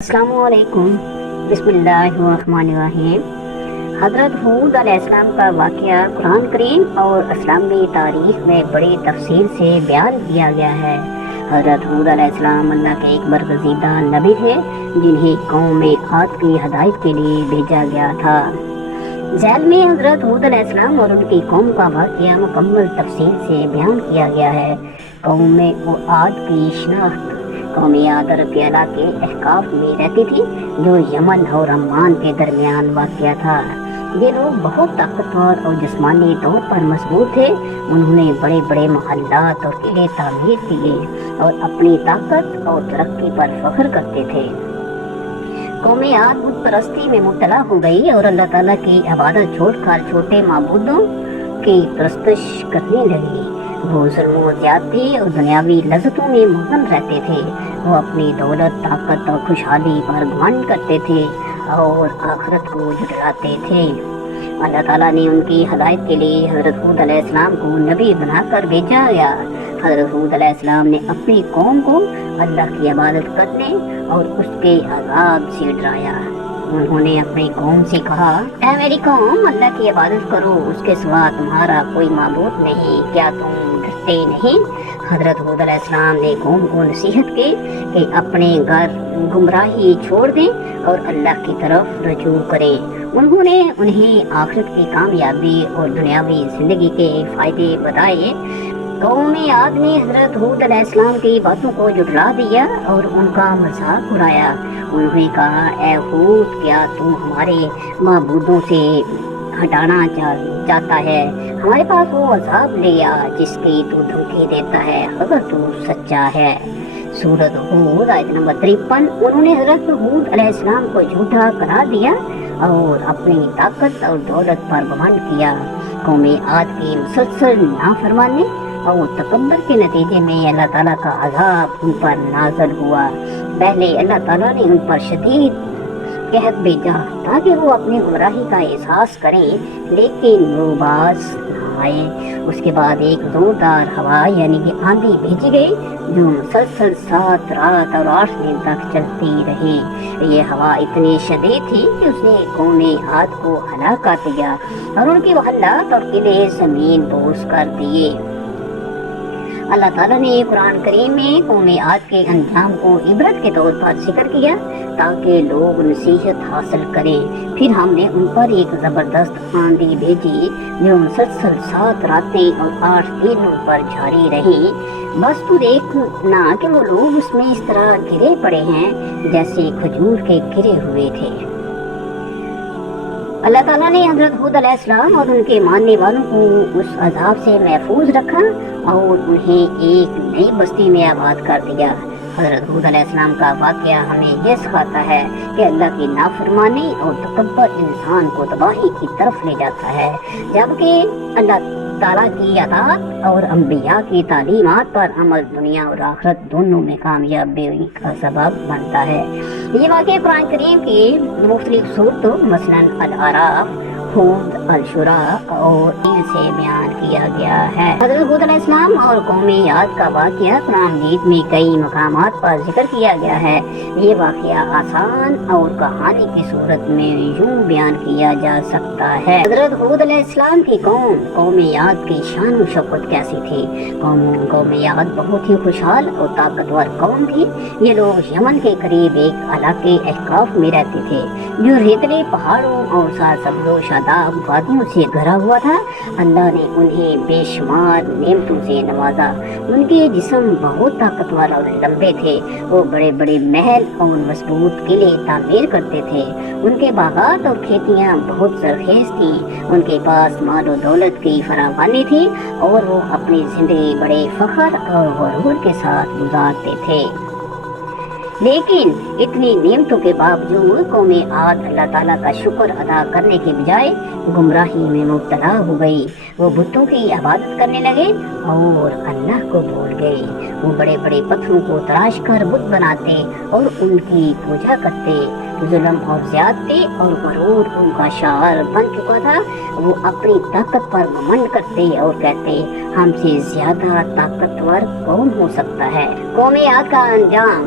السلام علیکم۔ بسم اللہ الرحمن الرحیم۔ حضرت ہود علیہ السلام کا واقعہ قرآن کریم اور اسلامی تاریخ میں بڑی تفصیل سے بیان کیا گیا ہے۔ حضرت ہود علیہ السلام اللہ کے ایک برگزیدہ نبی تھے جنہیں قوم عاد کی ہدایت کے لیے بھیجا گیا تھا۔ ذیل میں حضرت ہود علیہ السلام اور ان کی قوم کا واقعہ مکمل تفصیل سے بیان کیا گیا ہے۔ قوم عاد کی شناخت: قوم عاد عرب کے علاقے احقاف میں رہتی تھی جو یمن اور عمان کے درمیان واقع تھا۔ یہ لوگ بہت طاقتور اور جسمانی طور پر مضبوط تھے۔ انہوں نے بڑے بڑے محلات اور قلعے تعمیر کیے اور اپنی طاقت اور ترقی پر فخر کرتے تھے۔ قوم عاد بت پرستی میں مبتلا ہو گئی اور اللہ تعالیٰ کی عبادت چھوڑ کر چھوٹے معبودوں کی پرستش کرنے لگی۔ وہ ظلم و زیادتی اور دنیاوی لذتوں میں مغن رہتے تھے۔ وہ اپنی دولت، طاقت اور خوشحالی پر گھمنڈ کرتے تھے اور آخرت کو جھٹلاتے تھے۔ اللہ تعالیٰ نے ان کی ہدایت کے لیے حضرت ہود علیہ السلام کو نبی بنا کر بھیجا گیا۔ حضرت ہود علیہ السلام نے اپنی قوم کو اللہ کی عبادت کرنے اور اس کے عذاب سے ڈرایا۔ انہوں نے اپنی قوم سے کہا، اے میری قوم، اللہ کی عبادت کرو، اس کے سوا تمہارا کوئی معبود نہیں، کیا تم ڈرتے نہیں؟ حضرت ہود علیہ السلام نے قوم کو نصیحت کی کہ اپنے گمراہی چھوڑ دیں اور اللہ کی طرف رجوع کریں۔ انہوں نے انہیں آخرت کی کامیابی اور دنیاوی زندگی کے فائدے بتائے۔ قوم عاد نے حضرت ہود علیہ السلام کی باتوں کو جھٹلا دیا اور ان کا مذاق اڑایا۔ انہوں نے کہا، اے ہود، کیا تو ہمارے معبودوں سے ہٹانا چاہتا ہے؟ ہمارے پاس وہ عذاب لے آ جس کی تو دھمکی دیتا ہے اگر تو سچا ہے۔ سورۃ ہود آیت نمبر 53۔ انہوں نے حضرت ہود علیہ السلام کو جھوٹا قرار دیا اور اپنی طاقت اور دولت پر گھمنڈ کیا۔ قوم عاد کی مسلسل نافرمانی اور تکبر کے نتیجے میں اللہ تعالیٰ کا عذاب ان پر نازل ہوا۔ پہلے اللہ تعالیٰ نے ان پر شدید قحط بھیجا تاکہ وہ اپنی گمراہی کا احساس کریں، لیکن وہ باز نہ آئے۔ اس کے بعد ایک زوردار ہوا یعنی کہ آندھی بھیجی گئی جو مسلسل 7 رات اور 8 دن تک چلتی رہی۔ یہ ہوا اتنی شدید تھی کہ اس نے قوم عاد کو ہلاک کر دیا اور ان کے محلات اور قلعے زمین بوس کر دیے۔ اللہ تعالیٰ نے قرآن کریم میں قوم عاد کے انجام کو عبرت کے طور پر ذکر کیا تاکہ لوگ نصیحت حاصل کریں۔ پھر ہم نے ان پر ایک زبردست آندھی بھیجی جو مسلسل 7 راتیں اور 8 دن ان پر جاری رہی۔ بس تو دیکھنا کہ وہ لوگ اس میں اس طرح گرے پڑے ہیں جیسے کھجور کے گرے ہوئے تھے۔ اللہ تعالیٰ نے حضرت ہود علیہ السلام اور ان کے ماننے والوں کو اس عذاب سے محفوظ رکھا اور انہیں ایک نئی بستی میں آباد کر دیا۔ حضرت ہود علیہ السلام کا واقعہ ہمیں یہ سکھاتا ہے کہ اللہ کی نافرمانی اور تکبر انسان کو تباہی کی طرف لے جاتا ہے، جبکہ اللہ تعالیٰ کی اطاعت اور انبیاء کی تعلیمات پر عمل دنیا اور آخرت دونوں میں کامیابی کا سبب بنتا ہے۔ یہ واقعہ قرآن کریم کی مختلف صورتوں مثلاً الاعراف، ہود، الشورى اور ان سے بیان کیا گیا ہے۔ حضرت ہود علیہ السلام اور قوم عاد کا واقعہ قرآن مجید میں کئی مقامات پر ذکر کیا گیا ہے۔ یہ واقعہ آسان اور کہانی کی صورت میں یوں بیان کیا جا سکتا ہے۔ حضرت ہود علیہ السلام کی قوم عاد کی شان و شوکت کیسی تھی؟ قوم عاد بہت ہی خوشحال اور طاقتور قوم تھی۔ یہ لوگ یمن کے قریب ایک علاقے احقاف میں رہتے تھے جو ریتلے پہاڑوں اور سرسبز و شاداب وادیوں سے گھرا ہوا تھا۔ اللہ نے انہیں بے شمار نعمتوں سے نوازا۔ ان کے جسم بہت طاقتور اور لمبے تھے۔ وہ بڑے بڑے محل اور مضبوط قلعے تعمیر کرتے تھے۔ ان کے باغات اور کھیتیاں بہت زرخیز تھیں۔ ان کے پاس مال و دولت کی فراوانی تھی اور وہ اپنی زندگی بڑے فخر اور غرور کے ساتھ گزارتے تھے۔ لیکن اتنی نعمتوں کے باوجود قوم عاد اللہ تعالیٰ کا شکر ادا کرنے کے بجائے گمراہی میں مبتلا ہو گئی۔ وہ بتوں کی عبادت کرنے لگے اور اللہ کو بھول گئے۔ وہ بڑے بڑے پتھروں کو تراش کر بت بناتے اور ان کی پوجا کرتے۔ ظلم اور زیادتی اور غرور ان کا شعار بن چکا تھا۔ وہ اپنی طاقت پر گھمنڈ کرتے اور کہتے، ہم سے زیادہ طاقتور کون ہو سکتا ہے؟ قوم عاد کا انجام